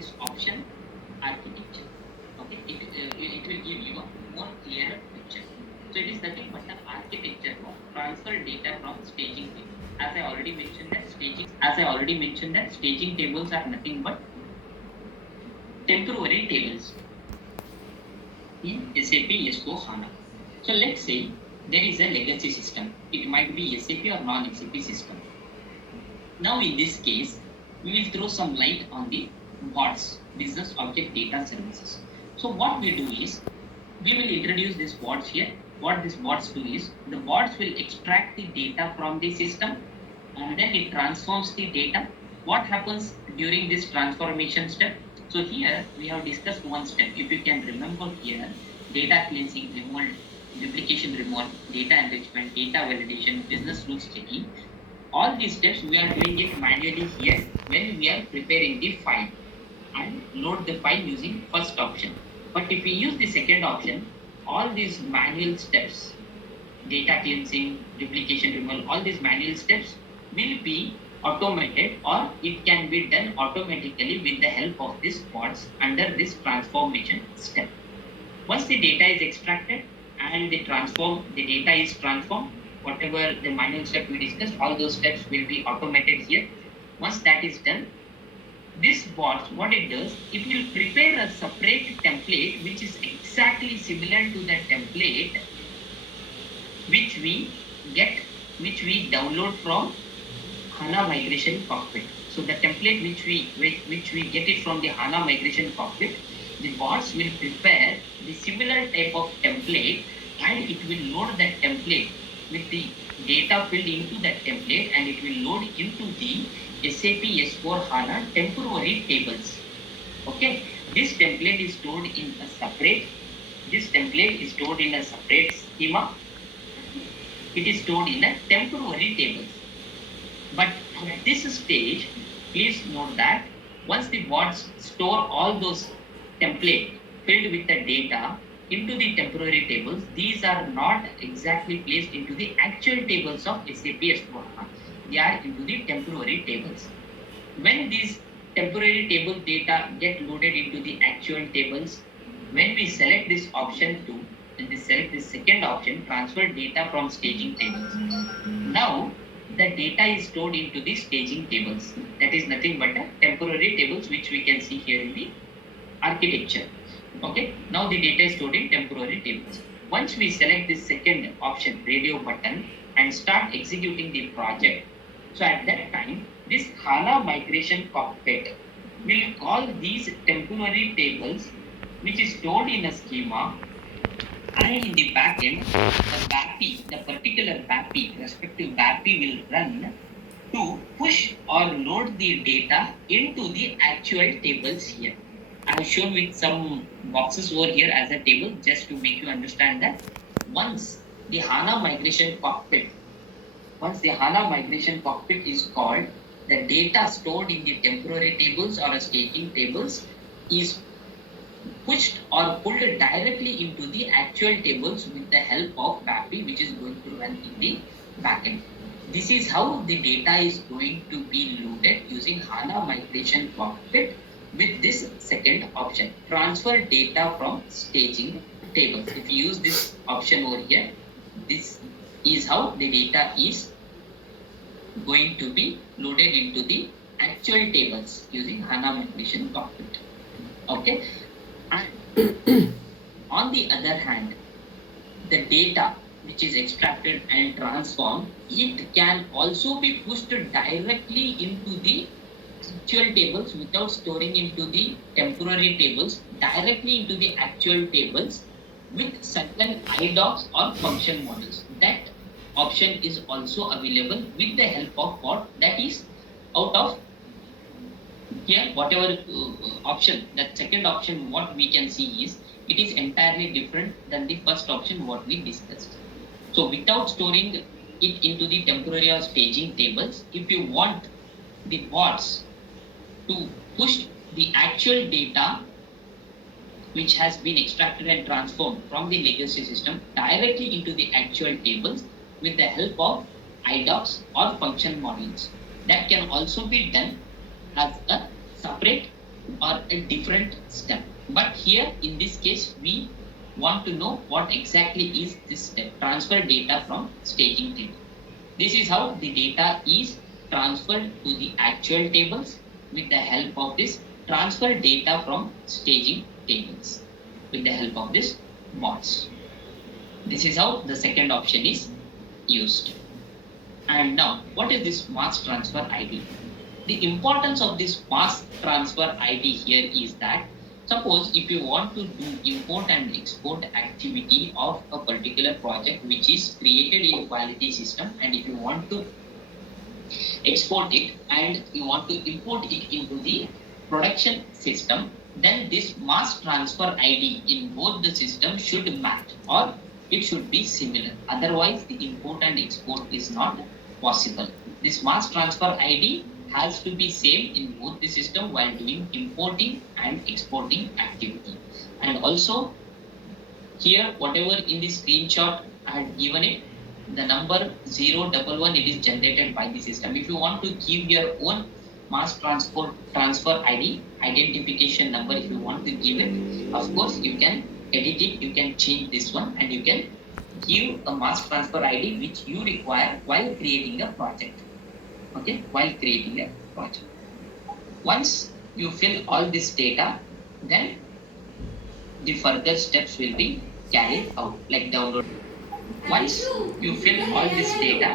this option architecture. Okay, it will give you a more clearer picture. So it is nothing but the architecture of transfer data from staging table. As I already mentioned that staging tables are nothing but temporary tables in SAP S/4HANA. So let's say there is a legacy system. It might be SAP or non-SAP system. Now in this case, we will throw some light on the BODS, Business Object Data Services. So what we do is, we will introduce this BODS here. What this BODS do is, the BODS will extract the data from the system and then it transforms the data. What happens during this transformation step? So here we have discussed one step. If you can remember here, data cleansing, removal, duplication removal, data enrichment, data validation, business rules checking. All these steps we are doing it manually here when we are preparing the file and load the file using first option. But if we use the second option, all these manual steps, data cleansing, duplication removal, all these manual steps will be automated, or it can be done automatically with the help of this BODS under this transformation step. Once the data is extracted and the data is transformed, whatever the manual step we discussed, all those steps will be automated here. Once that is done, this BODS, what it does, it will prepare a separate template which is exactly similar to the template which we download from HANA Migration Cockpit. So the template which we get it from the HANA Migration Cockpit, the BODS will prepare the similar type of template and it will load that template with the data filled into that template, and it will load into the SAP S/4HANA temporary tables. Okay, this template is stored in a separate schema. It is stored in a temporary tables. But at this stage, please note that once the BODS store all those templates filled with the data into the temporary tables, these are not exactly placed into the actual tables of SAP S/4HANA. They are into the temporary tables. When these temporary table data get loaded into the actual tables, when we select this option 2 and we select this second option, transfer data from staging tables. Now the data is stored into the staging tables. That is nothing but a temporary tables which we can see here in the architecture. Okay, now the data is stored in temporary tables. Once we select this second option, radio button, and start executing the project, so at that time, this HANA Migration Cockpit will call these temporary tables which is stored in a schema, and in the backend, the particular respective BAPI will run to push or load the data into the actual tables here. I have shown with some boxes over here as a table just to make you understand that once the HANA Migration Cockpit is called, the data stored in the temporary tables or staging tables is pushed or pulled directly into the actual tables with the help of BAPI, which is going to run in the backend. This is how the data is going to be loaded using HANA Migration Cockpit with this second option, transfer data from staging tables. If you use this option over here, this is how the data is going to be loaded into the actual tables using HANA Migration Cockpit. Okay, and on the other hand, the data which is extracted and transformed, it can also be pushed directly into the actual tables without storing into the temporary tables, directly into the actual tables with certain IDOCs or function models. That option is also available with the help of what? That is out of here, whatever option, that second option, what we can see is it is entirely different than the first option what we discussed. So without storing it into the temporary or staging tables, if you want the BODS to push the actual data which has been extracted and transformed from the legacy system directly into the actual tables with the help of IDOCs or function models. That can also be done as a separate or a different step. But here in this case, we want to know what exactly is this step, transfer data from staging table. This is how the data is transferred to the actual tables with the help of this transfer data from staging tables with the help of this mods. This is how the second option is used. And now, what is this mass transfer ID? The importance of this mass transfer ID here is that suppose if you want to do import and export activity of a particular project which is created in quality system, and if you want to export it and you want to import it into the production system, then this mass transfer ID in both the systems should match or it should be similar. Otherwise, the import and export is not possible. This mass transfer ID has to be same in both the system while doing importing and exporting activity. And also here, whatever in the screenshot I had given it, the number 011 it is generated by the system. If you want to give your own mass transfer ID identification number, if you want to give it, of course you can edit it, you can change this one, and you can give a mass transfer ID which you require while creating a project. Okay, while creating a project. Once you fill all this data, then the further steps will be carried out, like download. Once you fill all this data,